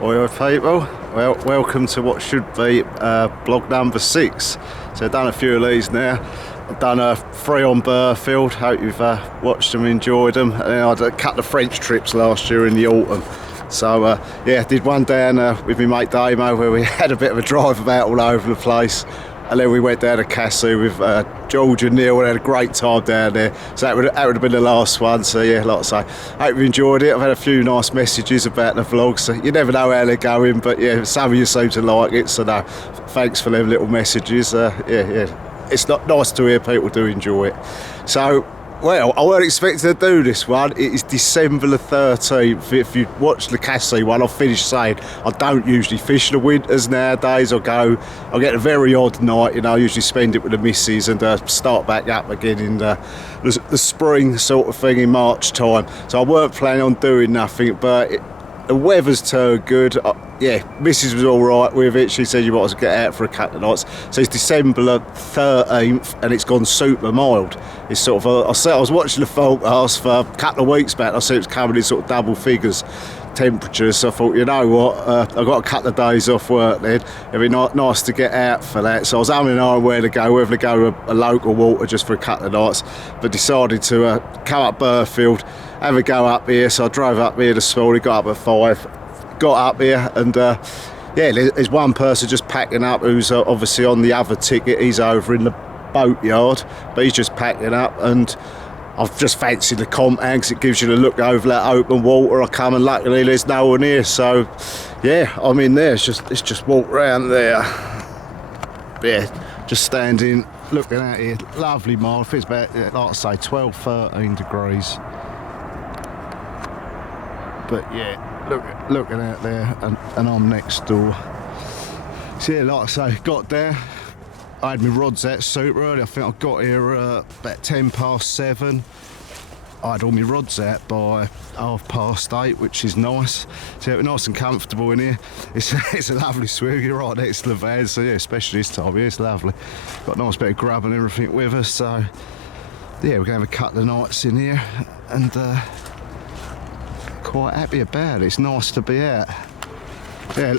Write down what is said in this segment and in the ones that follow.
Oi people, well welcome to what should be blog number 6. So I've done a few of these now. I've done a 3 on Burghfield, hope you've watched them, enjoyed them. And then I did a couple of French trips last year in the autumn. So yeah, did one down with my mate Damo where we had a bit of a drive about all over the place. And then we went down to Cassie with George and Neil and had a great time down there. So that would have been the last one. So yeah, like I say, hope you enjoyed it. I've had a few nice messages about the vlogs. So you never know how they're going, but yeah, some of you seem to like it. So no, thanks for them little messages. Yeah, it's not nice to hear people do enjoy it. So, well, I weren't expecting to do this one. It is December the 13th. If you watch the Cassie one, I've finished saying I don't usually fish the winters nowadays. I'll get a very odd night, you know, I usually spend it with the missus and start back up again in the spring sort of thing in March time. So I weren't planning on doing nothing, but the weather's turned good. Yeah, Mrs was all right with it. She said you might as well get out for a couple of nights. So it's December the 13th and it's gone super mild. It's sort of, I was watching the forecast for a couple of weeks back. I said it was coming in sort of double figures temperatures. So I thought, you know what, I've got a couple of days off work then. It'd be nice to get out for that. So I was umming and ahhing where to go, whether to go to a local water just for a couple of nights. But decided to come up Burghfield, have a go up here. So I drove up here this morning, got up at 5. Got up here and yeah, there's one person just packing up who's obviously on the other ticket. He's over in the boat yard, but he's just packing up, and I've just fancied the comp because it gives you the look over that open water. I come and luckily there's no one here, so yeah, I'm in there. It's just walk round there. Yeah, just standing looking out here. Lovely mild. It's about, like I say, 12-13 degrees. But yeah, looking out there, and I'm next door. So yeah, like I say, got there. I had my rods out super early. I think I got here about 7:10. I had all my rods out by 8:30, which is nice. So yeah, nice and comfortable in here. It's a lovely swim. You're right next to the van, so yeah, especially this time of year, it's lovely. Got a nice bit of grub and everything with us. So yeah, we're gonna have a couple of nights in here, and quite happy about it. It's nice to be out. Yeah,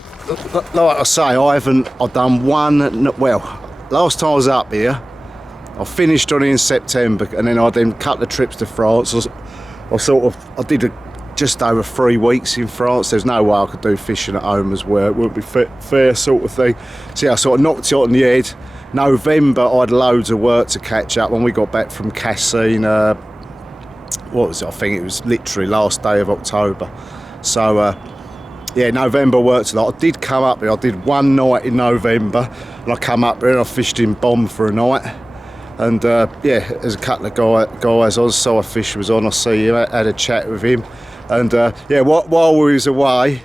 like I say, I've done one, well, last time I was up here, I finished on it in September, and then I then cut the trips to France. I did just over 3 weeks in France. There's no way I could do fishing at home as well. It wouldn't be fair sort of thing. So yeah, I sort of knocked it on the head. November, I had loads of work to catch up when we got back from Cassine. What was it? I think it was literally last day of October. So yeah, November worked a lot. I did come up here. I did one night in November, and I come up here and I fished in Bomb for a night. And yeah, there's a couple of guys on. So Fish was on. I see him. I had a chat with him. And yeah, while we was away,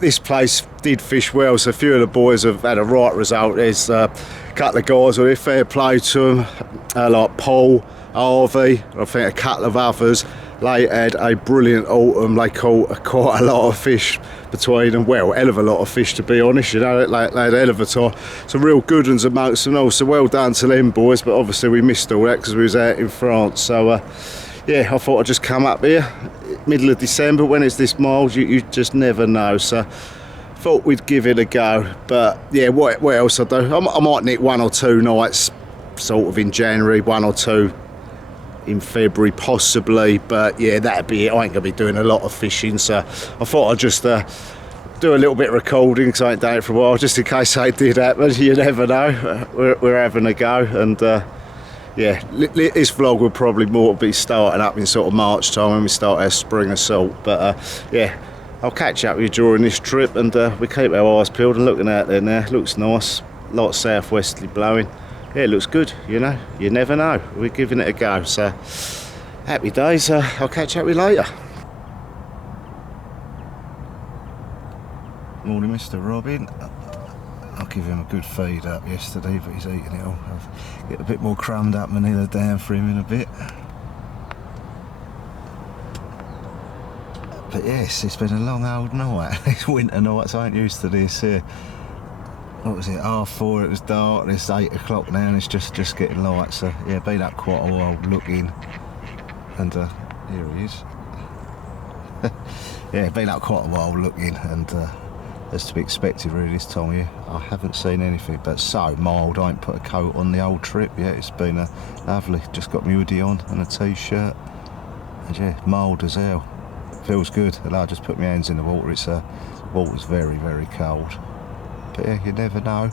this place did fish well. So a few of the boys have had a right result. There's a couple of guys on here. Fair play to them, like Paul, Harvey, I think a couple of others. They had a brilliant autumn. They caught quite a lot of fish between them. Well, hell of a lot of fish, to be honest. You know, they had a hell of a time. Some real good ones amongst them all. So well done to them boys. But obviously we missed all that because we was out in France. So yeah, I thought I'd just come up here middle of December when it's this mild. You just never know. So thought we'd give it a go. But yeah, what else I do? I might nick 1 or 2 nights, sort of in January, 1 or 2. In February possibly, but yeah, that'd be it. I ain't gonna be doing a lot of fishing, so I thought I'd just do a little bit of recording because I ain't done it for a while, just in case it did happen. You never know. We're having a go, and yeah, this vlog will probably more be starting up in sort of March time when we start our spring assault. But yeah, I'll catch up with you during this trip, and we keep our eyes peeled and looking out there now. Looks nice, a lot of southwesterly blowing. Yeah, it looks good, you know, you never know. We're giving it a go, so happy days. I'll catch up with you later. Morning, Mr. Robin. I'll give him a good feed up yesterday, but he's eating it all. I'll get a bit more crumbed up manila down for him in a bit. But yes, it's been a long old night. It's winter nights, I ain't used to this here. What was it, 4:30 it was dark, and it's 8 o'clock now and it's just getting light. So yeah, been up quite a while looking, and here he is. Yeah, been up quite a while looking, and as to be expected really this time of year. I haven't seen anything, but so mild. I ain't put a coat on the old trip yet. It's been lovely. Just got my hoodie on and a t-shirt, and yeah, mild as hell. Feels good. And I just put my hands in the water. It's water's very, very cold. But yeah, you never know.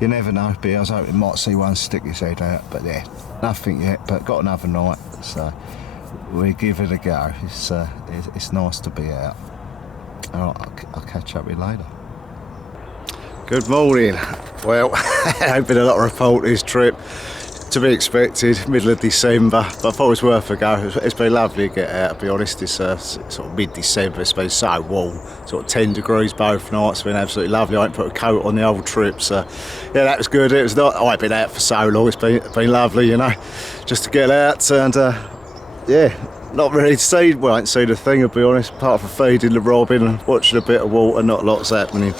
You never know. But I was hoping might see one stick his head out. But yeah, nothing yet. But got another night, so we give it a go. It's nice to be out. Alright, I'll catch up with you later. Good morning. Well, there's been a lot of report this trip. To be expected, middle of December, but I thought it was worth a go. It's been lovely to get out, to be honest. It's sort of mid-December, it's been so warm, sort of 10 degrees both nights. It's been absolutely lovely. I ain't put a coat on the old trip, so yeah, that was good. It was not, I ain't been out for so long, it's been lovely, you know, just to get out. And yeah, not really seen, well, I ain't seen a thing, to be honest, apart from feeding the robin and watching a bit of water. Not lots happening,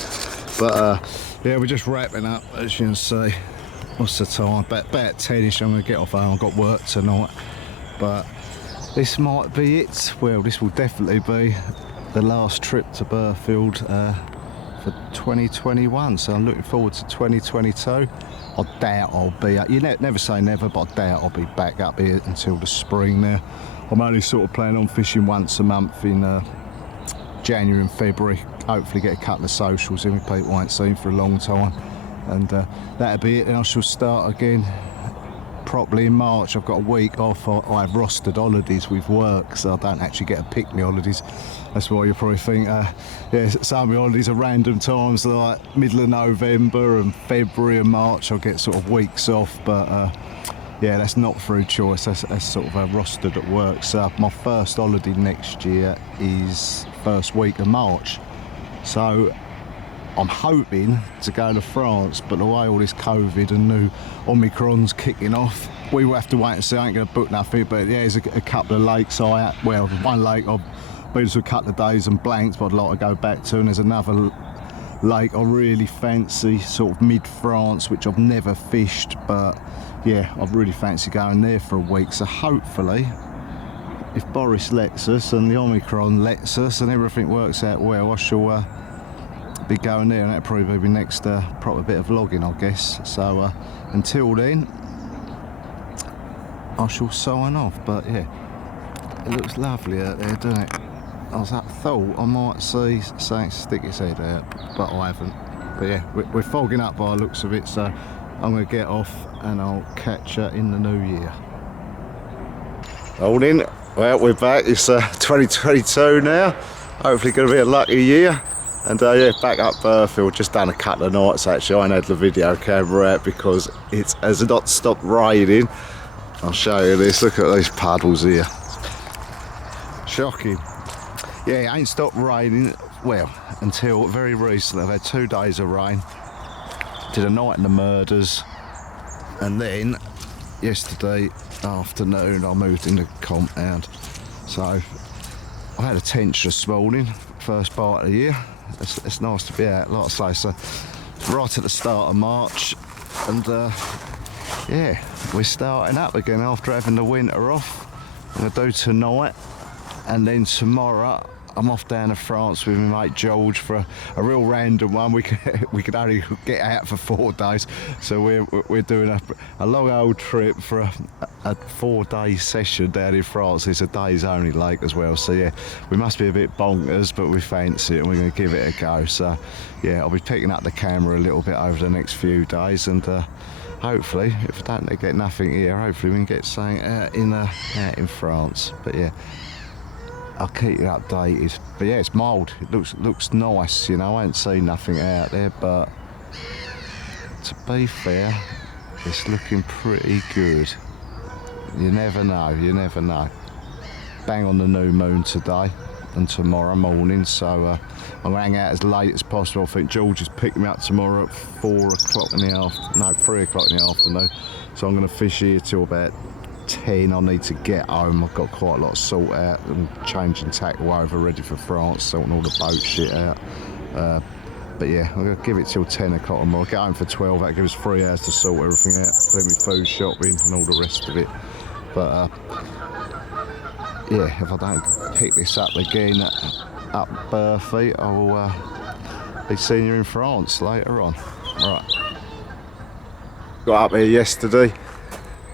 but yeah, we're just wrapping up, as you can see. What's the time? About 10ish. I'm going to get off home. I've got work tonight, but this might be it. Well, this will definitely be the last trip to Burghfield for 2021, so I'm looking forward to 2022. I doubt I'll be up, you never say never, but I doubt I'll be back up here until the spring now. I'm only sort of planning on fishing once a month in January and February. Hopefully get a couple of socials in with people I ain't seen for a long time. And that'll be it, and I shall start again properly in March. I've got a week off. I have rostered holidays with work, so I don't actually get to pick my holidays. That's why you probably think, yeah, some of my holidays are random times, like middle of November and February and March. I'll get sort of weeks off, but yeah, that's not through choice. That's sort of rostered at work. So my first holiday next year is first week of March. So I'm hoping to go to France, but the way all this COVID and new Omicron's kicking off, we will have to wait and see. I ain't going to book nothing, but yeah, there's a couple of lakes well, one lake I've been to a couple of days and blanked, but I'd like to go back to, and there's another lake I really fancy, sort of mid-France, which I've never fished, but yeah, I've really fancy going there for a week. So hopefully, if Boris lets us and the Omicron lets us and everything works out well, I shall be going there, and that'll probably be next proper bit of vlogging, I guess. So until then, I shall sign off. But yeah, it looks lovely out there, doesn't it? I thought I might see something stick its head out, but I haven't. But yeah, we're fogging up by the looks of it, so I'm going to get off and I'll catch you in the new year. Morning. Well, we're back. It's 2022 now. Hopefully going to be a lucky year. And yeah, back up Burghfield. Just done a couple of nights actually. I ain't had the video camera out because it has not stopped raining. I'll show you this. Look at these puddles here. Shocking. Yeah, it ain't stopped raining, well, until very recently. I've had 2 days of rain. Did a night in the murders. And then yesterday afternoon I moved in the compound. So I had a tench this morning, first bite of the year. It's nice to be out, like I say, so right at the start of March, and yeah, we're starting up again after having the winter off. I'm going to do tonight, and then tomorrow I'm off down to France with my mate George for a real random one. We could only get out for 4 days, so we're doing a long old trip for a 4-day session down in France. It's a days only lake as well, so yeah, we must be a bit bonkers, but we fancy it and we're going to give it a go. So yeah, I'll be picking up the camera a little bit over the next few days, and hopefully, if I don't get nothing here, hopefully we can get something out in France. But yeah, I'll keep you updated. But yeah, it's mild. It looks nice, you know. I ain't seen nothing out there, but to be fair, it's looking pretty good. You never know, you never know. Bang on the new moon today and tomorrow morning, so I'm going to hang out as late as possible. I think George is picking me up tomorrow at 3 o'clock in the afternoon. So I'm going to fish here till about 10. I need to get home. I've got quite a lot of salt out and changing tackle over, ready for France, sorting all the boat shit out. But yeah, I'm going to give it till 10 o'clock tomorrow. Get home for 12, that gives us 3 hours to sort everything out, then with food shopping and all the rest of it. But yeah, if I don't pick this up again up Burghfield, be seeing you in France later on. Right. Got up here yesterday.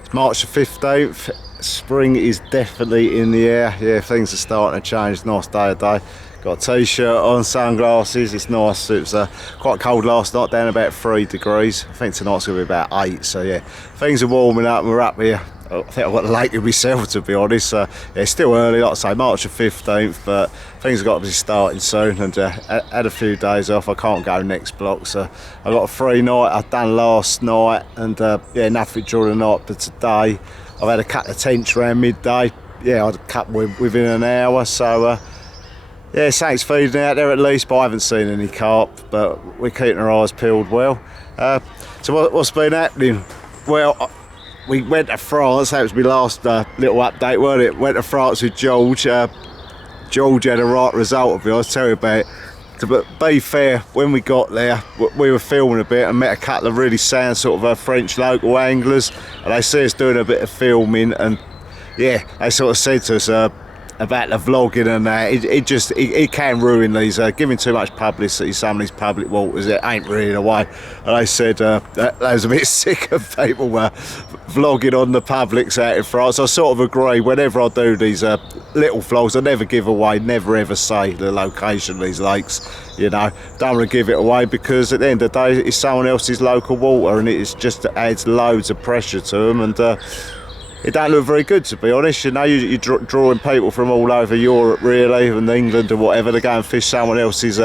It's March the 15th. Spring is definitely in the air. Yeah, things are starting to change. Nice day today. Got a t-shirt on, sunglasses. It's nice. It was quite cold last night, down about 3 degrees. I think tonight's going to be about 8. So yeah, things are warming up. We're up here. I think I've got late with myself, to be honest. Yeah, it's still early, like I say, March the 15th, but things have got to be starting soon. And had a few days off. I can't go next block, so I got a free night. I'd done last night, and yeah, nothing during the night. But today, I've had a couple of tents around midday. Yeah, I'd cut within an hour. So yeah, something's feeding out there at least. But I haven't seen any carp. But we're keeping our eyes peeled well. So what's been happening? Well, we went to France. That was my last little update, wasn't it? Went to France with George. George had a right result of it. I'll tell you about it. To be fair, when we got there, we were filming a bit and met a couple of really sound sort of French local anglers, and they see us doing a bit of filming, and yeah, they sort of said to us about the vlogging and that. It can ruin these, giving too much publicity, some of these public waters, it ain't really the way. And they said they was a bit sick of people vlogging on the publics out in France. I sort of agree. Whenever I do these little vlogs, I never give away, never ever say the location of these lakes. You know, don't want to give it away, because at the end of the day, it's someone else's local water, and it just adds loads of pressure to them. And it don't look very good, to be honest. You know, you're drawing people from all over Europe, really, and England or whatever, to go and fish someone else's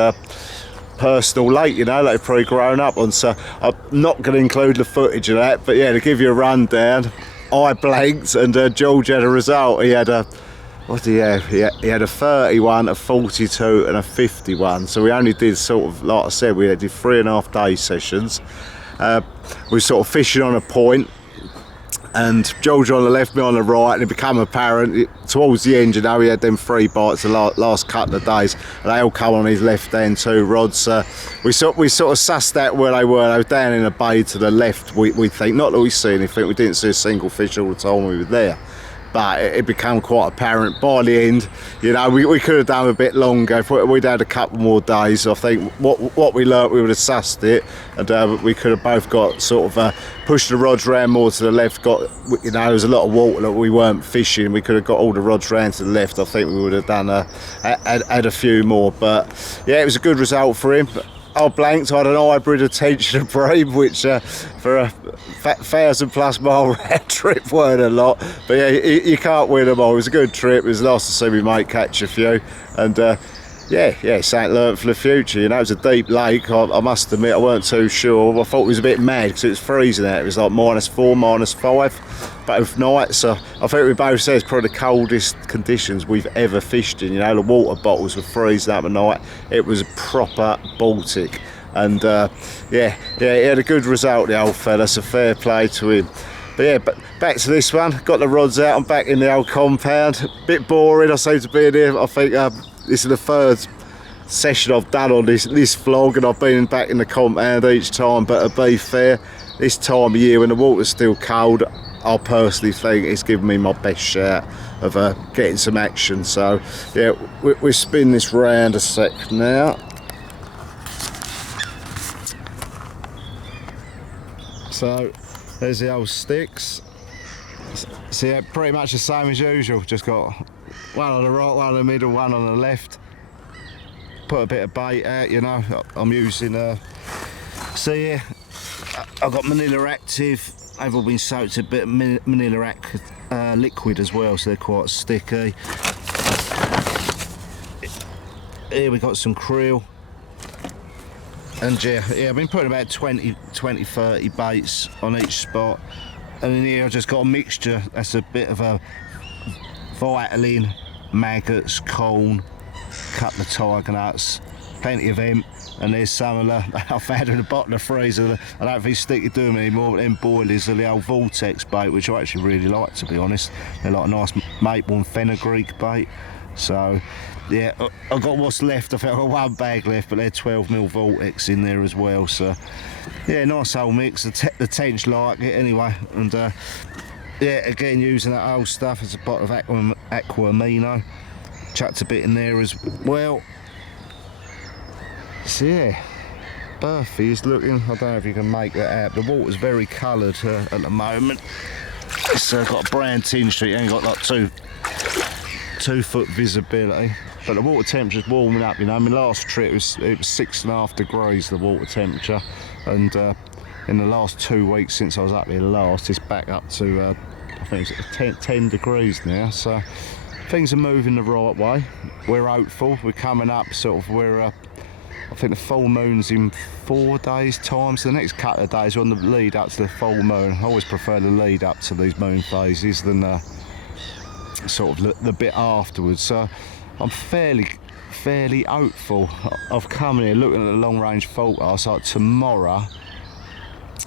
personal lake, you know, they've probably grown up on. So I'm not going to include the footage of that, but yeah, to give you a rundown, I blanked, and George had a result. He had a, what did he have? He had a 31, a 42 and a 51. So we only did sort of, like I said, we did 3.5 day sessions. We were sort of fishing on a point, and George on the left, me on the right, and it became apparent towards the end, you know, he had them 3 bites the last couple of days, and they all come on his left hand 2 rods. We sort of sussed out where they were. They were down in a bay to the left, we think. Not that we see anything, we didn't see a single fish all the time we were there. But it became quite apparent by the end. You know, we could have done a bit longer. If we'd had a couple more days, I think what we learnt, we would have sussed it, and we could have both got sort of pushed the rods round more to the left. Got, you know, there was a lot of water that we weren't fishing. We could have got all the rods round to the left. I think we would have done had a few more. But yeah, it was a good result for him. I blanked. I had an hybrid attention and bream, which for a 1,000+ mile round trip weren't a lot. But yeah, you can't win them all. It was a good trip. It was nice to see me mate catch a few. And yeah, something learnt for the future. You know, it was a deep lake. I must admit, I weren't too sure. I thought it was a bit mad because it was freezing out. It was like -4, -5 both nights. So I think we both said it's probably the coldest conditions we've ever fished in. You know, the water bottles were freezing up at night. It was a proper Baltic. And yeah, he had a good result, the old fella, so fair play to him. But yeah, back to this one. Got the rods out. I'm back in the old compound. Bit boring, I seem to be in here. I think this is the 3rd session I've done on this vlog, and I've been back in the compound each time. But to be fair, this time of year when the water's still cold, I personally think it's given me my best shot of getting some action. So yeah, we'll spin this round a sec now. So there's the old sticks. So yeah, pretty much the same as usual. Just got one on the right, one in the middle, one on the left. Put a bit of bait out, you know. I'm using see here, I've got Manila Active. They've all been soaked in a bit of Manila Active liquid as well, so they're quite sticky. Here we got some krill. And yeah, I've been putting about 20, 30 baits on each spot. And in here I've just got a mixture. That's a bit of a vitamin, maggots, corn, couple of tiger nuts, plenty of hemp. And there's some of the, I've had in the bottom of the freezer. I don't think stick to do them anymore, but them boilies are the old vortex bait, which I actually really like, to be honest. They're like a nice maple and fenugreek bait. So yeah, I've got what's left. I've got 1 bag left, but they're 12mm vortex in there as well. So yeah, nice old mix. The tench like it anyway. And yeah, again, using that old stuff as a bottle of aqua amino. Chucked a bit in there as well. So yeah, Burghfield is looking, I don't know if you can make that out. The water's very coloured at the moment. It's got a brown tinge to it, it ain't got like 2 foot visibility. But the water temperature's warming up, you know. My last trip it was 6.5 degrees, the water temperature. And in the last 2 weeks since I was up here last, it's back up to, I think it's 10 degrees now. So things are moving the right way. We're hopeful, we're coming up sort of, I think the full moon's in 4 days time, so the next couple of days are on the lead up to the full moon. I always prefer the lead up to these moon phases than sort of the bit afterwards. So I'm fairly hopeful of coming here, looking at the long range forecast. Like tomorrow,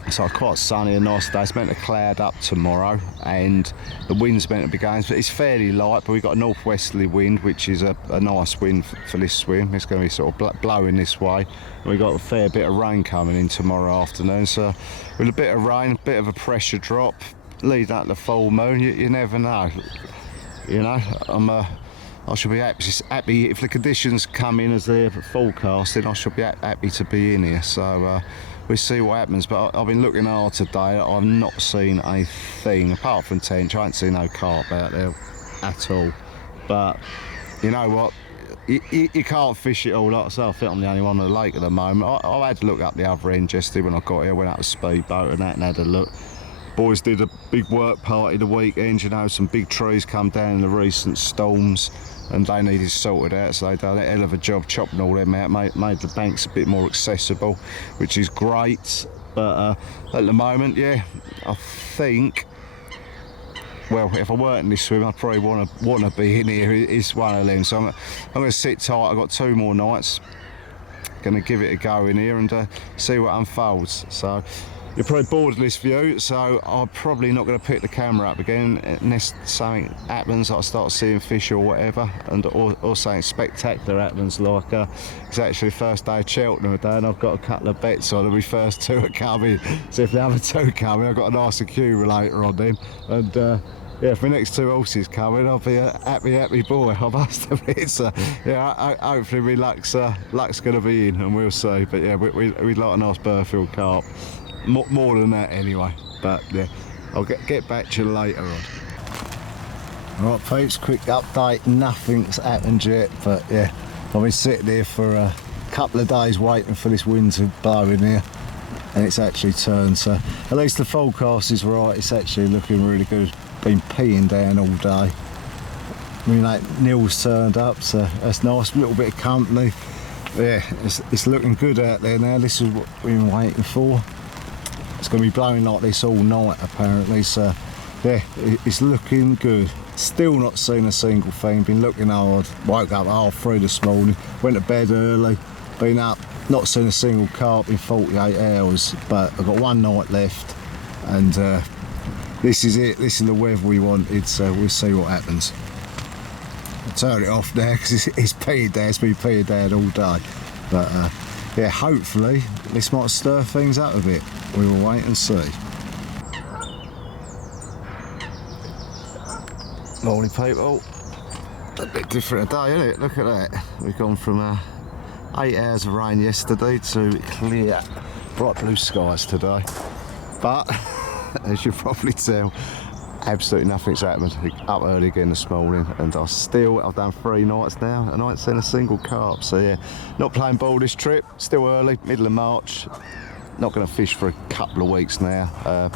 it's like quite sunny and nice day. It's meant to cloud up tomorrow, and the wind's meant to be going, but it's fairly light. But we've got a northwesterly wind, which is a nice wind for this swim. It's going to be sort of blowing this way. And we've got a fair bit of rain coming in tomorrow afternoon. So with a bit of rain, a bit of a pressure drop, lead up to the full moon, you never know. You know, I should be happy if the conditions come in as they're forecasting. I should be happy to be in here. So we'll see what happens. But I've been looking hard today. I've not seen a thing apart from tench. I ain't seen no carp out there at all. But you know what? You can't fish it all. Like I say, I think I'm the only one on the lake at the moment. I had to look up the other end yesterday when I got here. Went out a speedboat and that and had a look. Boys did a big work party the weekend, you know, some big trees come down in the recent storms and they needed sorted out, so they done a hell of a job chopping all them out, made the banks a bit more accessible, which is great. But at the moment, yeah, I think, well, if I weren't in this swim, I'd probably want to be in here. It's one of them, so I'm going to sit tight. I've got 2 more nights, going to give it a go in here and see what unfolds. So you're probably bored of this view, so I'm probably not going to pick the camera up again unless something happens, like I start seeing fish or whatever, and or something spectacular happens, like it's actually the first day of Cheltenham today and I've got a couple of bets on, and my first 2 are coming, so if the other 2 coming, I've got a nice accumulator on them, and yeah, if my next 2 horses coming, I'll be a happy boy, I must admit. So yeah, hopefully my luck's going to be in, and we'll see. But yeah, we'd like a nice Burghfield carp. More than that anyway, but yeah, I'll get back to you later on. Alright folks, quick update, nothing's happened yet, but yeah, I've been sitting here for a couple of days waiting for this wind to blow in here, and it's actually turned, so at least the forecast is right, it's actually looking really good. Been peeing down all day. I mean, like Neil's turned up, so that's nice, a little bit of company. Yeah, it's looking good out there now, this is what we've been waiting for. It's going to be blowing like this all night apparently, so yeah, it's looking good. Still not seen a single thing, been looking hard. Woke up 3:30 this morning, went to bed early, been up, not seen a single carp in 48 hours, but I've got 1 night left, and this is it, this is the weather we wanted, so we'll see what happens. I'll turn it off now because it's peeing down, it's been peeing down all day, but yeah, hopefully this might stir things up a bit. We will wait and see. Morning people. A bit different today, isn't it? Look at that. We've gone from 8 hours of rain yesterday to clear, bright blue skies today. But as you probably tell, absolutely nothing's happened. Up early again this morning, and I've done 3 nights now and I ain't seen a single carp. So yeah, not playing ball this trip, still early, middle of March. Not going to fish for a couple of weeks now.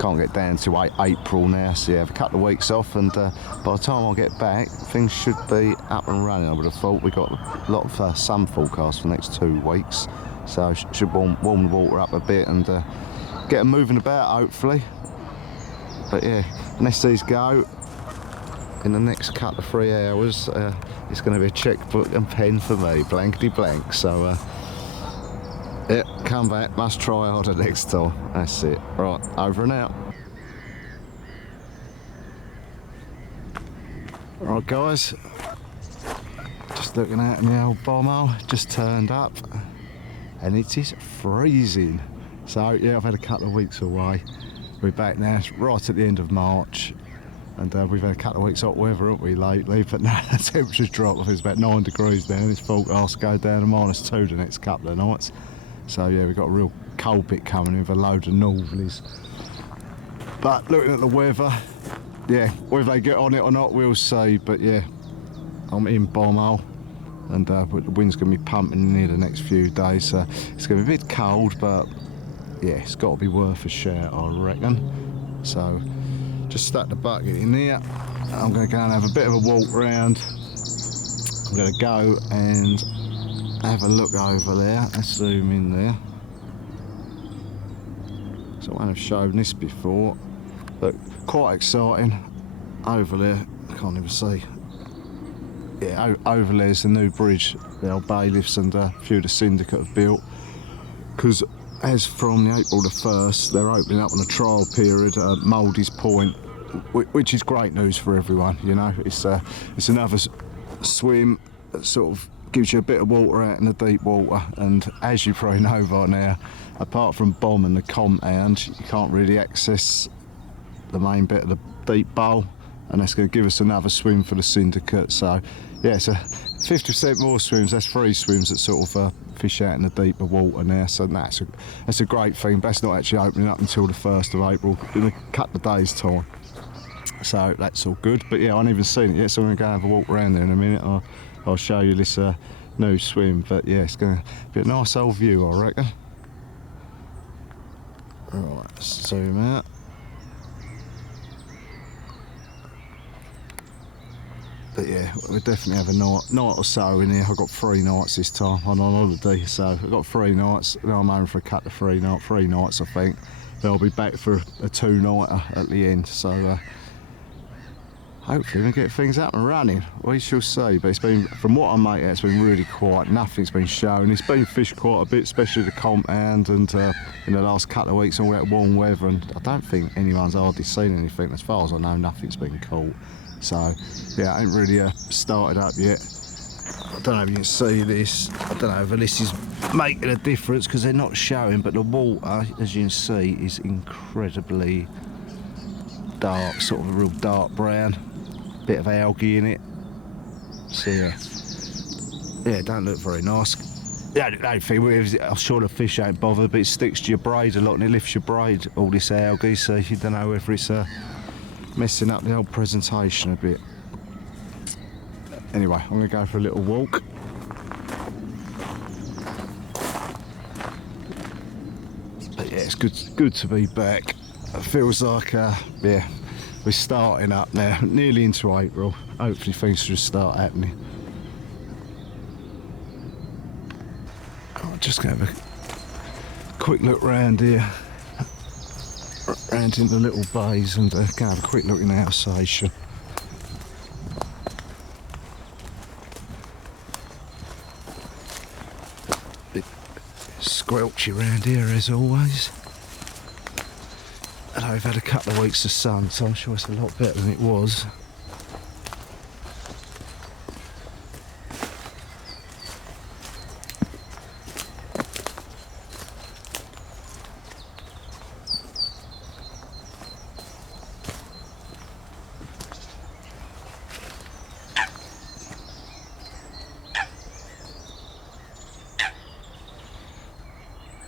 Can't get down to April now, so yeah, have a couple of weeks off, and by the time I get back, things should be up and running. I would have thought. We got a lot of sun forecast for the next 2 weeks, so should warm the water up a bit and get them moving about hopefully. But yeah, unless these go in the next couple of 3 hours, it's going to be a checkbook and pen for me, blankety blank. So yeah, come back, must try harder next time. That's it. Right, over and out. Right guys, just looking at my old bomber, just turned up, and it is freezing. So yeah, I've had a couple of weeks away. We're back now, it's right at the end of March, and we've had a couple of weeks hot weather, haven't we, lately? But now the temperature's dropped. It's about 9 degrees now, and it's forecast to go down to -2 the next couple of nights. So yeah, we've got a real cold bit coming in with a load of northerlies. But looking at the weather, yeah, whether they get on it or not, we'll see. But yeah, I'm in Bombhole, and the wind's going to be pumping in here the next few days. So it's going to be a bit cold, but yeah, it's got to be worth a shout, I reckon. So just stuck the bucket in there. I'm going to go and have a bit of a walk round. I'm going to go and have a look over there. Let's zoom in there. So I won't have shown this before, but quite exciting. Over there, I can't even see. Yeah, over there's the new bridge the old bailiffs and a few of the syndicate have built. Because as from the April the 1st, they're opening up on a trial period at Mouldy's Point, which is great news for everyone. You know, it's another swim that sort of gives you a bit of water out in the deep water. And as you probably know by now, apart from Bomb and the compound, you can't really access the main bit of the deep bowl, and that's going to give us another swim for the syndicate. So yeah, it's a 50% more swims. That's 3 swims that sort of fish out in the deeper water now. So that's a great thing, but it's not actually opening up until the 1st of April in a couple of days time. So that's all good. But yeah, I haven't even seen it yet, so I'm going to go have a walk around there in a minute. I'll show you this new swim. But yeah, it's going to be a nice old view, I reckon. Right, let's zoom out. But yeah, we'll definitely have a night or so in here. I've got 3 nights this time. I'm on holiday, so I've got 3 nights. Then I'm home for a cut of 3 nights, I think. Then I'll be back for a 2-nighter at the end. So hopefully we get things up and running. We shall see. But it's been, from what I make out, it's been really quiet. Nothing's been shown. It's been fished quite a bit, especially the compound, and in the last couple of weeks all that warm weather. And I don't think anyone's hardly seen anything. As far as I know, nothing's been caught. So yeah, I ain't really started up yet. I don't know if you can see this. I don't know if this is making a difference because they're not showing, but the water, as you can see, is incredibly dark, sort of a real dark brown. Bit of algae in it. So yeah, it don't look very nice. The only thing is, I'm sure the fish ain't bothered, but it sticks to your braid a lot and it lifts your braid, all this algae, so you don't know whether it's messing up the old presentation a bit. Anyway, I'm going to go for a little walk. But yeah, it's good to be back. It feels like, yeah, we're starting up now, nearly into April. Hopefully things should start happening. I'm just going to have a quick look round here. Round in the little bays and go have a quick look in the Alsatian. Bit squelchy round here as always. And I've had a couple of weeks of sun, so I'm sure it's a lot better than it was.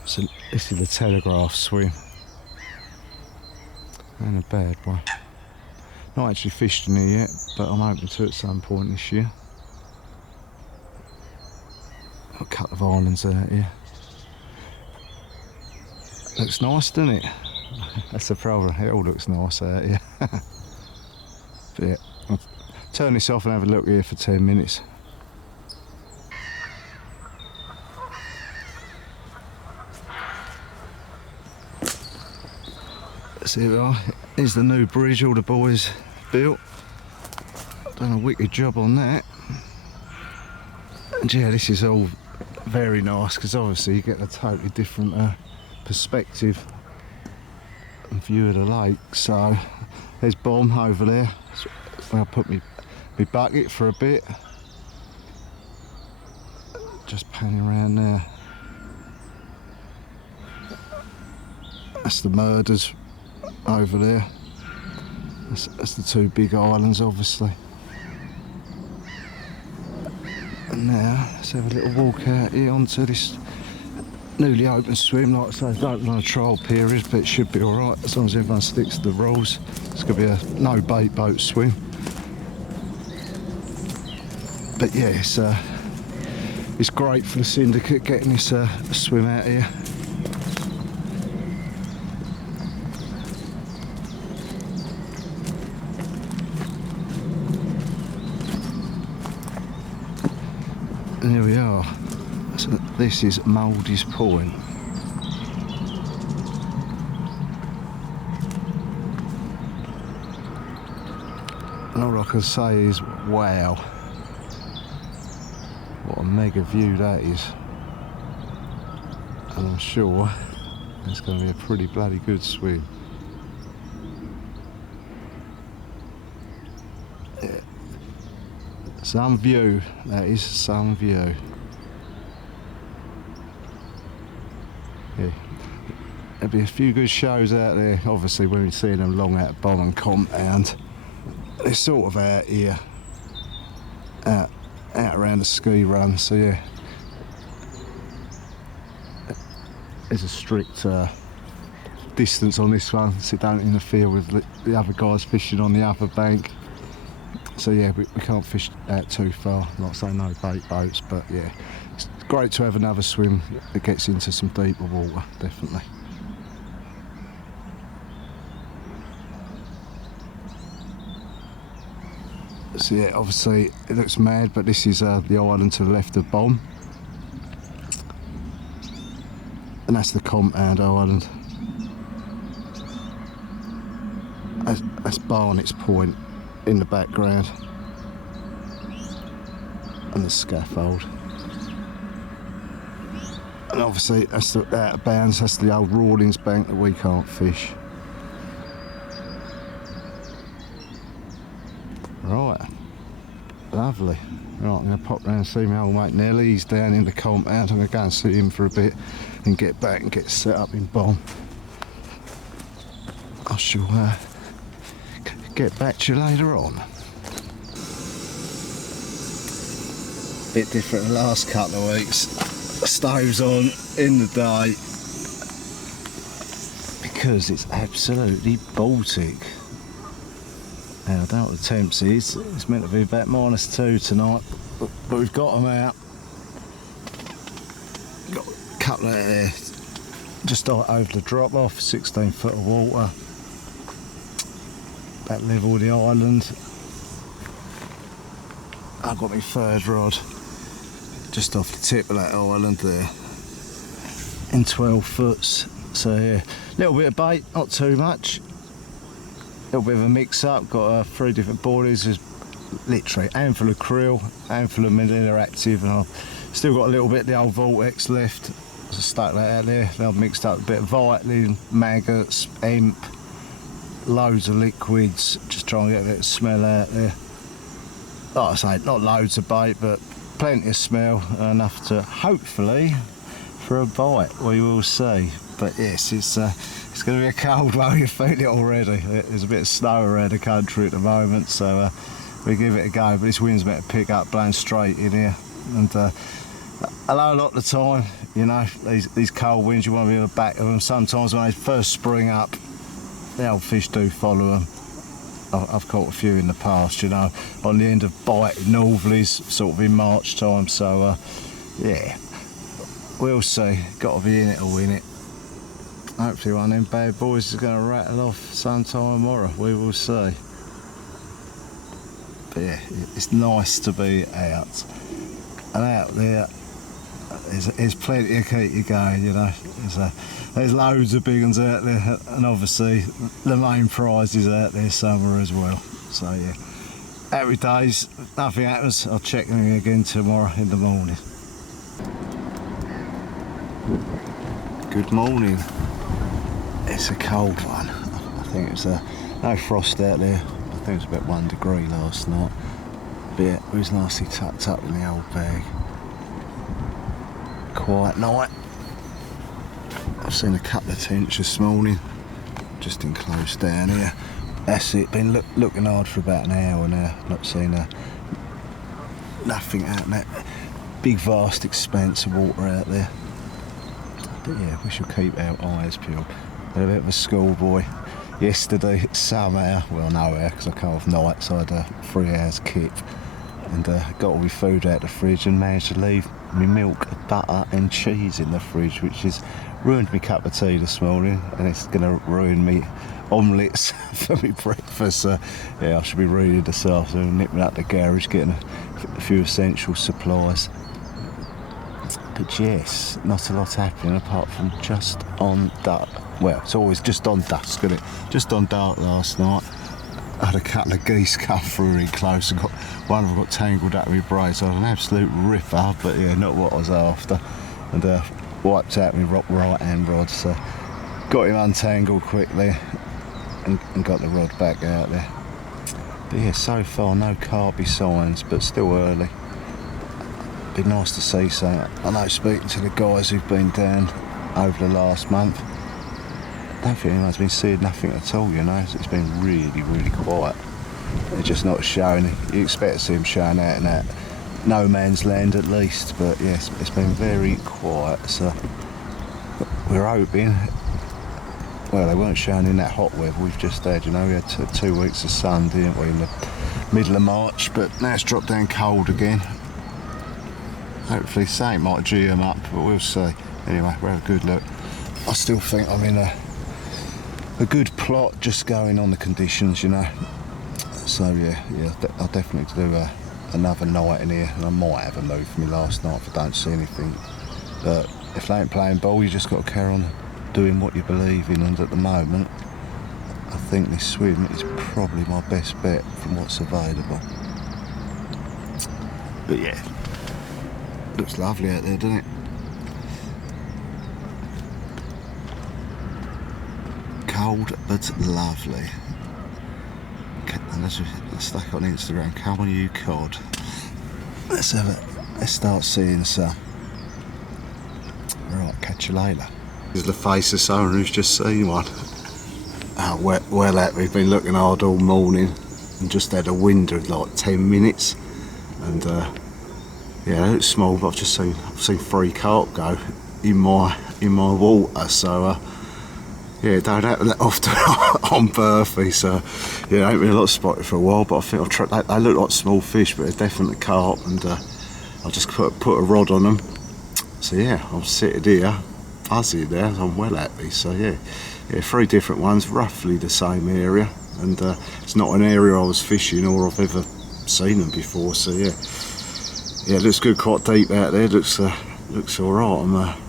So this is the Telegraph swim. And a bad one. Not actually fished in here yet, but I'm hoping to at some point this year. Got a couple of islands out here. Looks nice, doesn't it? That's the problem, it all looks nice out here. But yeah, I'll turn this off and have a look here for 10 minutes. See there, here's the new bridge all the boys built. Done a wicked job on that. And yeah, this is all very nice because obviously you get a totally different perspective and view of the lake. So there's Bomb over there. So I'll put my bucket for a bit. Just panning around there. That's the Murders over there. That's the 2 big islands obviously. And now let's have a little walk out here onto this newly open swim, like I say, it's open on a trial period, but it should be alright as long as everyone sticks to the rules. It's going to be a no bait boat swim. But yeah, it's great for the syndicate getting this swim out here. And here we are. So this is Mouldy's Point. And all I can say is, wow. What a mega view that is. And I'm sure it's going to be a pretty bloody good swim. Yeah. Some view, that is some view. Yeah. There'll be a few good shows out there, obviously when we're seeing them long out of Bomb and Compound. They're sort of out here, out around the ski run, so yeah. There's a strict distance on this one, so don't interfere with the other guys fishing on the upper bank. So yeah, we can't fish out too far, like I say, no bait boats, but yeah, it's great to have another swim that gets into some deeper water, definitely. So yeah, obviously it looks mad, but this is the island to the left of Bomb. And that's the Compound Island. That's Barnett's Point in the background. And the scaffold. And obviously that's the out of bounds, that's the old Rawlins bank that we can't fish. Right, lovely. Right, I'm going to pop round and see my old mate Nelly. He's down in the Compound. I'm going to go and see him for a bit and get back and get set up in Bomb. I shall get back to you later on. Bit different the last couple of weeks. Stoves on in the day because it's absolutely Baltic. Now, I don't know what the temps is. It's meant to be about -2 tonight, but we've got them out. Got a couple out there just over the drop off, 16 foot of water. That level of the island. I've got my third rod just off the tip of that island there in 12 foots. So yeah, a little bit of bait, not too much. A little bit of a mix up, got 3 different boardies. There's literally a handful of krill, a handful of Manila Active, and I've still got a little bit of the old Vortex left. So stuck that out there. Then I've mixed up a bit of Vitamin, maggots, hemp, loads of liquids, just trying to get a bit of smell out there. Like I say, not loads of bait, but plenty of smell, enough to hopefully for a bite. We will see. But yes, it's going to be a cold one. You feel it already. There's a bit of snow around the country at the moment, so we give it a go. But this wind's meant to pick up, blowing straight in here, and a lot of the time, you know, these cold winds, you want to be in the back of them. Sometimes when they first spring up, the old fish do follow them. I've caught a few in the past, you know, on the end of biting northerlies, sort of in March time. So yeah, we'll see. Got to be in it to win it. Hopefully one of them bad boys is going to rattle off sometime tomorrow. We will see. But yeah, it's nice to be out. And out there, there's plenty to keep you going, you know. There's loads of big ones out there, and obviously the main prize is out there somewhere as well. So yeah, happy days. Nothing happens, I'll check in again tomorrow in the morning. Good morning. It's a cold one. I think it's no frost out there. I think it was about 1 degree last night. But yeah, it was nicely tucked up in the old bag. Quiet night. I've seen a couple of tench this morning, just enclosed down here. That's it. Been looking hard for about an hour now. Not seen nothing out in that big vast expanse of water out there. But yeah, we shall keep our eyes peeled. Had a bit of a schoolboy yesterday somehow. Well, nowhere, because I come off night, so I had a 3 hours kip. And got all my food out the fridge and managed to leave my milk, butter and cheese in the fridge, which has ruined my cup of tea this morning, and it's going to ruin me omelettes for my breakfast. Yeah, I should be reading this afternoon, nipping up the garage, getting a few essential supplies. But yes, not a lot happening apart from just on dark. Well, it's always just on dusk, isn't it? Just on dark last night. I had a couple of geese come through really close, and one of them got tangled up with my braid, so I had an absolute ripper, but yeah, not what I was after. And wiped out my right hand rod, so got him untangled quickly and got the rod back out there. But yeah, so far no carpy signs, but still early. Be nice to see something. I know, speaking to the guys who've been down over the last month, I don't think anyone's been seeing nothing at all, you know. It's been really, really quiet. They're just not showing. You expect to see them showing out in that no man's land at least, but yes, it's been very quiet. So we're hoping, well, they weren't showing in that hot weather we've just had, you know. We had 2 weeks of sun, didn't we, in the middle of March, but now it's dropped down cold again. Hopefully something might G them up, but we'll see. Anyway, we'll have a good look. I still think I'm in a good plot, just going on the conditions, you know. So yeah, I'll definitely do another night in here, and I might have a move for me last night if I don't see anything. But if they ain't playing ball, you just got to carry on doing what you believe in, and at the moment, I think this swim is probably my best bet from what's available. But yeah, looks lovely out there, doesn't it? Cold but lovely. And let's stack on Instagram. Come on, you cod. Let's have it. Let's start seeing some. Right, catch you later. This is the face of someone who's just seen one. Oh, well, we've been looking hard all morning and just had a wind of like 10 minutes. And yeah, it's small, but I've seen 3 carp go in my water. So. Yeah, it don't happen that often on Burghfield, so yeah, I ain't been a lot spotted for a while, but I think I've tried. They look like small fish, but they're definitely carp, and I'll just put a rod on them. So yeah, I'm sitting here, fuzzy there, I'm well happy. So yeah, 3 different ones, roughly the same area, and it's not an area I was fishing or I've ever seen them before. So yeah, it looks good, quite deep out there. Looks all right. I'm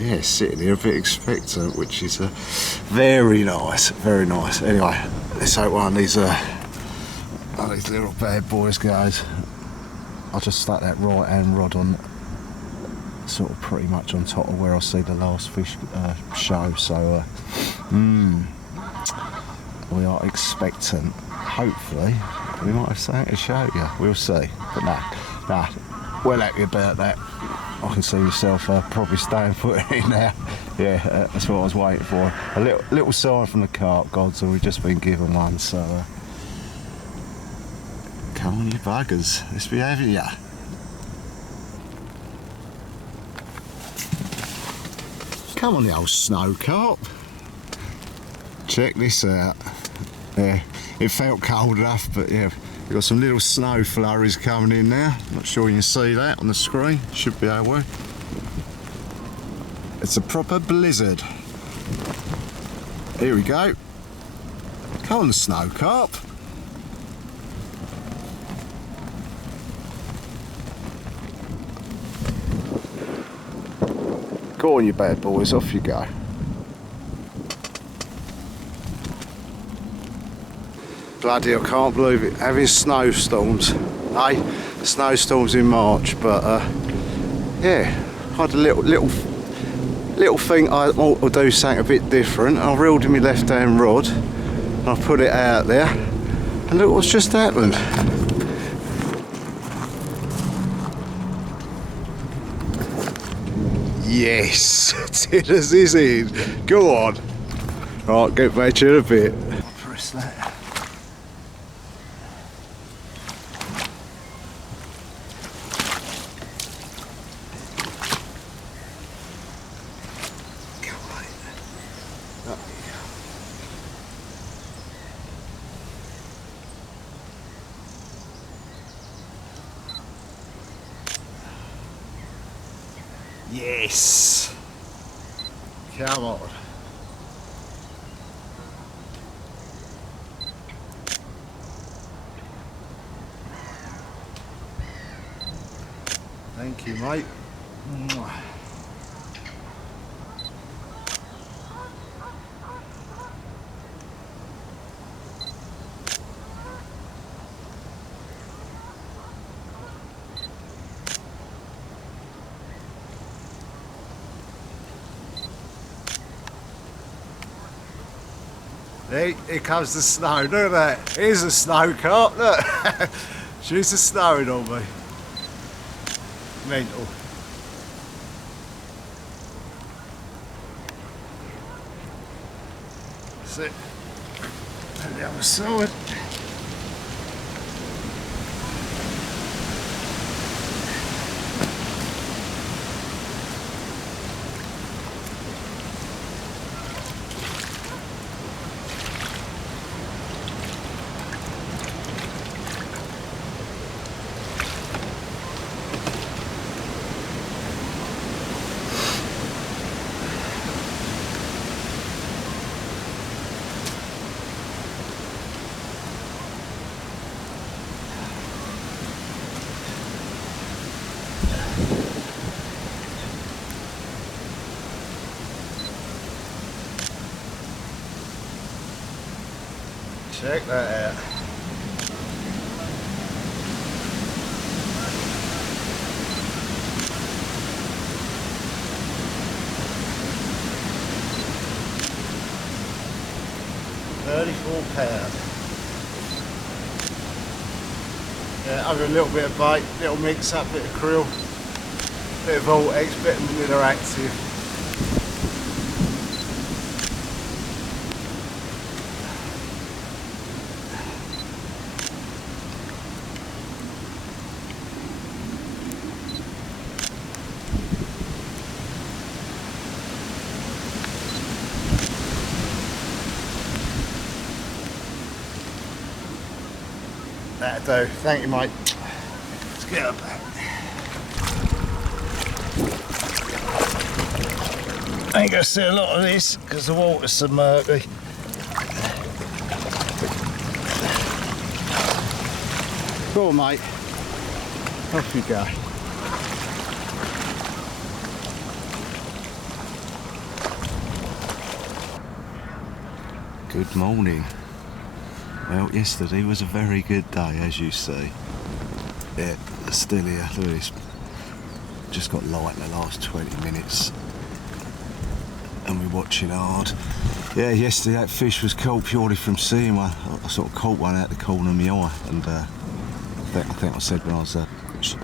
yeah, sitting here a bit expectant, which is very nice, very nice. Anyway, let's hope one of these little bad boys goes. I'll just stuck that right hand rod on, sort of pretty much on top of where I see the last fish show. So we are expectant. Hopefully, we might have something to show you. We'll see. But nah, well happy about that. I can see myself probably staying put in now. Yeah, that's what I was waiting for. A little sign from the carp gods, and we've just been given one. So come on, you buggers, let's be having ya. Come on, the old snow carp. Check this out. Yeah, it felt cold enough, but yeah. We've got some little snow flurries coming in now. Not sure you can see that on the screen. Should be able to. It's a proper blizzard. Here we go. Come on, snow carp. Go on, you bad boys. Off you go. Bloody, I can't believe it, having snowstorms, snowstorms in March, but yeah, I had a little thing I ought to do something a bit different. I reeled in my left hand rod, and I put it out there, and look what's just happened. Yes, Tiller's is in, go on. Right, get back to you in a bit. Press that. Yes. Come on. Thank you, mate. Here comes the snow. Look at that. Here's a snow carp. Look. She's a snowing on me. Mental. That's it. And the other side. Check that out. £34. Yeah, over a little bit of bait, little mix up, bit of krill, bit of vortex, bit of vanilla active. That'll do. Thank you, mate. Let's get her back. I ain't gonna see a lot of this because the water's so murky. Go on, mate. Off you go. Good morning. Well, yesterday was a very good day, as you see. Yeah, still here, look at this. Just got light in the last 20 minutes. And we're watching hard. Yeah, yesterday that fish was caught purely from seeing one. I sort of caught one out the corner of my eye. And I think I said when I was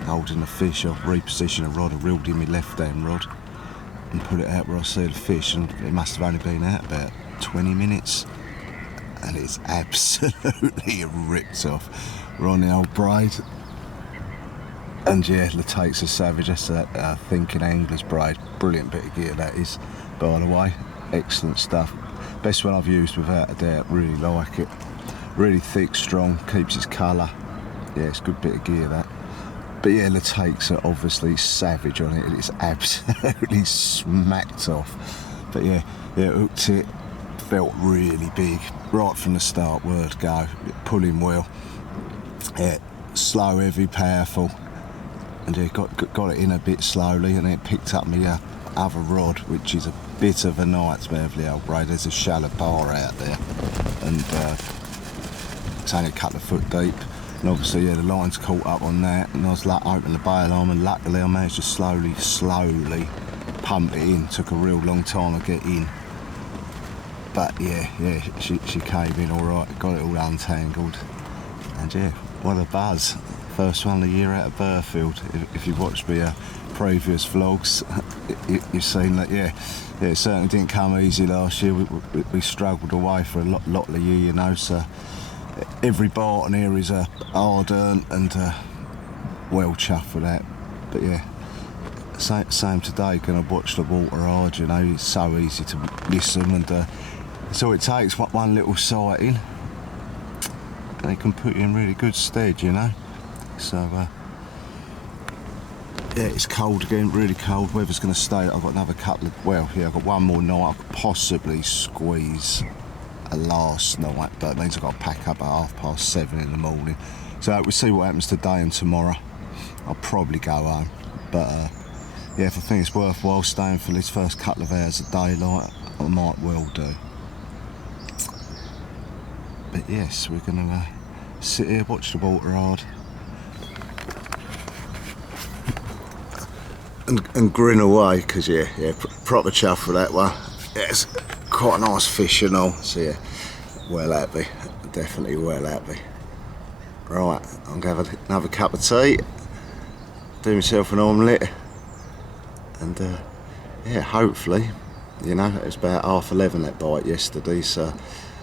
holding the fish, I repositioned the rod, I reeled in my left-hand rod and put it out where I see the fish. And it must have only been out about 20 minutes. And it's absolutely ripped off. We're on the old braid, and yeah, the takes are savage. That's that thinking angler's braid. Brilliant bit of gear that is, by the way. Excellent stuff. Best one I've used without a doubt. Really like it. Really thick, strong, keeps its colour. Yeah, it's a good bit of gear that. But yeah, the takes are obviously savage on it. It's absolutely smacked off. But yeah, hooked it. Felt really big right from the start. Word go, pulling well. Yeah, slow, heavy, powerful, and yeah, got it in a bit slowly, and then it picked up my other rod, which is a bit of a nightmare of the old braid. There's a shallow bar out there, and it's only a couple of foot deep. And obviously, yeah, the line's caught up on that, and I was like opening the bail arm, and luckily I managed to slowly pump it in. Took a real long time to get in. But yeah, she came in all right, got it all untangled, and yeah, what a buzz! First one of the year out of Burghfield. If you've watched my previous vlogs, you've seen that. Yeah, it certainly didn't come easy last year. We struggled away for a lot of the year, you know. So every Barton here is hard earned and well chuffed for that. But yeah. Same today, gonna watch the water hard, you know. It's so easy to miss them, and so it takes one little sighting and it can put you in really good stead, you know. So Yeah, it's cold again, really cold. Weather's going to stay. I've got another couple of, well, yeah, I've got one more night. I could possibly squeeze a last night, but it means I've got to pack up at 7:30 in the morning. So we'll see what happens today and tomorrow. I'll probably go home, but yeah, if I think it's worthwhile staying for this first couple of hours of daylight, I might well do. But yes, we're going to sit here, watch the water hard, and grin away, because yeah, proper chuff with that one. Yeah, it's quite a nice fish and all, so yeah, well happy, definitely well happy. Right, I'm going to have another cup of tea, do myself an omelette, and yeah, hopefully, you know, it was about 11:30 that bite yesterday, so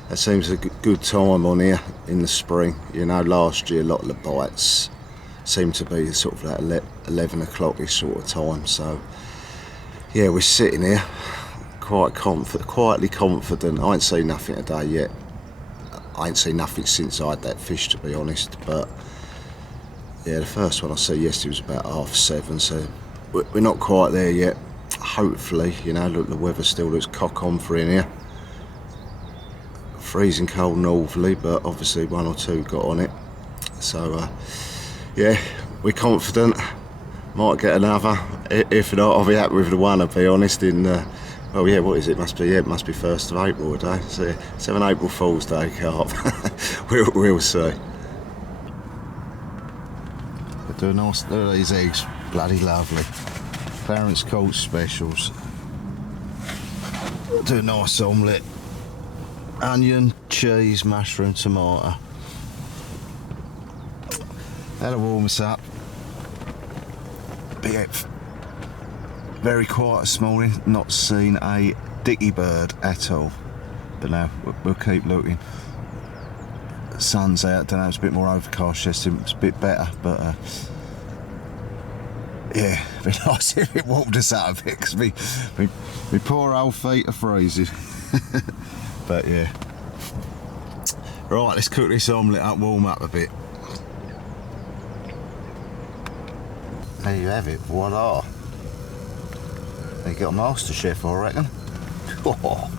that seems a good time on here in the spring. You know, last year a lot of the bites seemed to be sort of that 11 o'clock-ish sort of time, so yeah, we're sitting here quietly confident. I ain't seen nothing today yet. I ain't seen nothing since I had that fish, to be honest, but yeah, the first one I saw yesterday was about 7:30, so we're not quite there yet. Hopefully, you know, look, the weather still looks cock on for in here. Freezing cold northerly, but obviously one or two got on it, so yeah, we're confident. Might get another. If not, I'll be happy with the one, I'll be honest. In well, yeah, what is it? Must be 1st of April today. So yeah, 7 April Fool's Day, Carp. we'll see. They're doing nice. Look at these eggs, bloody lovely. Parents' Court specials. Do a nice omelette. Onion, cheese, mushroom, tomato. That'll warm us up. But yeah, very quiet this morning. Not seen a dicky bird at all. But now we'll keep looking. Sun's out. Don't know. It's a bit more overcast. Yesterday it's a bit better, but yeah, it'd be nice if it warmed us up a bit, because me poor old feet are freezing. But yeah. Right, let's cook this omelette up, warm up a bit. There you have it, voila. You got a master chef, I reckon. Oh.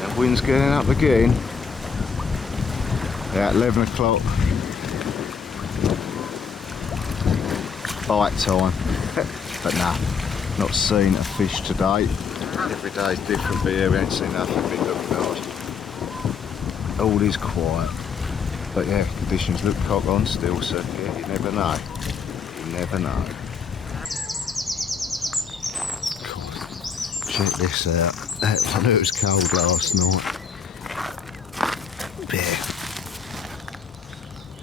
The wind's getting up again. Yeah, 11 o'clock. Bite time. But nah, not seen a fish today. Every day's different, but yeah, we ain't seen nothing. Been looking hard. All is quiet. But yeah, conditions look cock on still, so yeah, you never know. You never know. God, check this out. I knew it was cold last night. Yeah.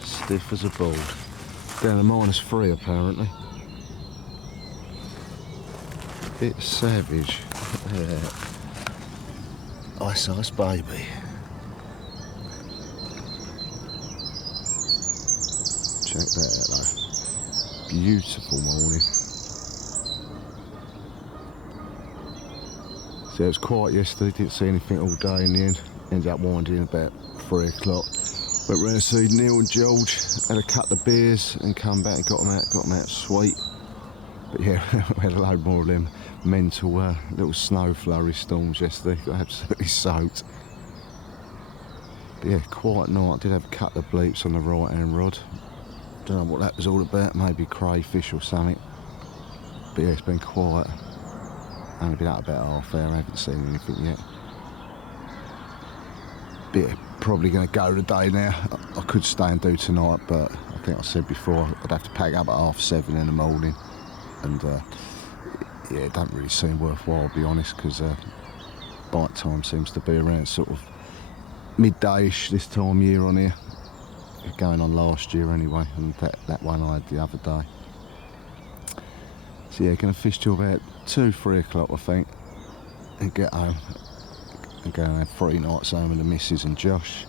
Stiff as a board. Down to -3 apparently. Bit savage. Yeah. Ice baby. Check that out though. Beautiful morning. So it was quiet yesterday, didn't see anything all day in the end. Ended up winding about 3 o'clock. Went round to see Neil and George, had a couple of beers and come back and got them out sweet. But yeah, we had a load more of them mental little snow flurry storms yesterday. Got absolutely soaked. But yeah, quiet night. I did have a couple of bleeps on the right hand rod. Don't know what that was all about, maybe crayfish or something. But yeah, it's been quiet. Only been out about half hour, I haven't seen anything yet. But yeah, probably going to go today now. I could stay and do tonight, but I think I said before I'd have to pack up at 7:30 in the morning. And yeah, it don't really seem worthwhile, to be honest, because bite time seems to be around sort of midday-ish this time of year on here. Going on last year anyway, and that one I had the other day. So yeah, going to fish till about 2-3 o'clock I think, and get home and go and have 3 nights home with the missus and Josh,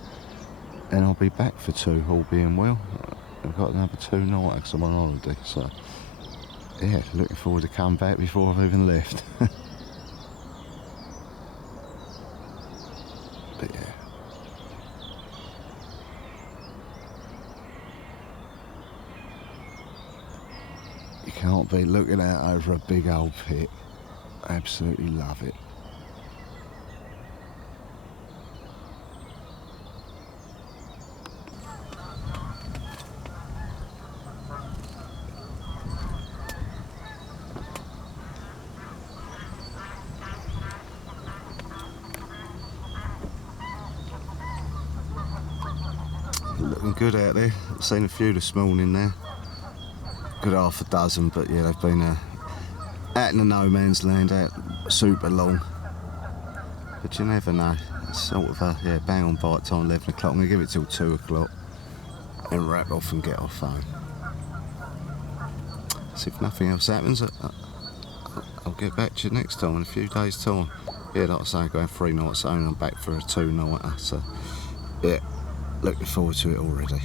and I'll be back for 2, all being well. I've got another 2 nights because I'm on holiday, so yeah, looking forward to come back before I've even left. But yeah. Can't be looking out over a big old pit. Absolutely love it. Looking good out there. I've seen a few this morning there. Good half a dozen, but yeah, they've been out in the no man's land, out super long. But you never know. It's sort of yeah, bang on bite time, 11 o'clock. I'm going to give it till 2 o'clock and wrap off and get off home. So if nothing else happens, I'll get back to you next time in a few days' time. Yeah, like I say, going 3 nights home, I'm back for a 2-nighter. So yeah, looking forward to it already.